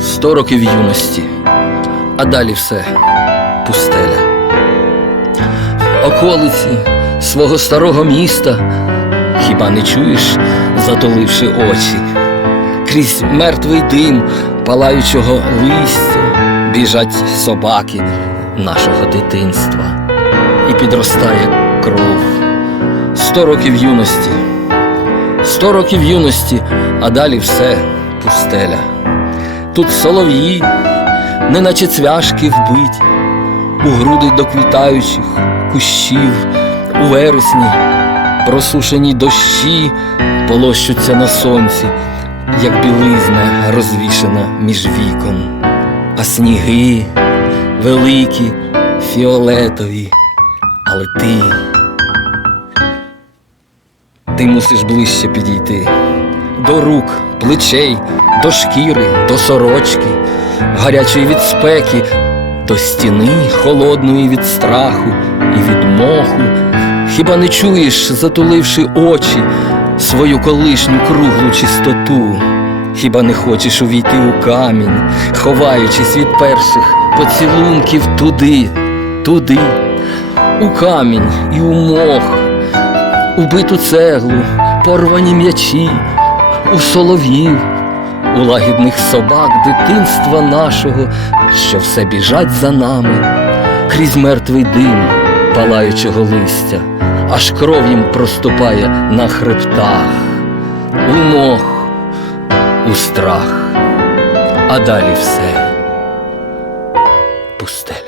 Сто років юності, а далі все пустеля. Околиці свого старого міста хіба не чуєш, затуливши очі? Крізь мертвий дим палаючого листя біжать собаки нашого дитинства, і підростає кров. Сто років юності, сто років юності, а далі все пустеля. Тут солов'ї, неначе цвяшки вбиті, у груди доквітаючих кущів, у вересні просушені дощі полощуться на сонці, як білизна розвішена між вікон, а сніги великі, фіолетові, але ти. Ти мусиш ближче підійти до рук, плечей, до шкіри, до сорочки, гарячої від спеки, до стіни холодної від страху і від моху. Хіба не чуєш, затуливши очі, свою колишню круглу чистоту? Хіба не хочеш увійти у камінь, ховаючись від перших поцілунків туди, туди, у камінь і у мох, у биту цеглу, порвані м'ячі, у солов'їв, у лагідних собак дитинства нашого, що все біжать за нами, крізь мертвий дим палаючого листя, аж кров їм проступає на хребтах, у мох, у страх, а далі все пустеля.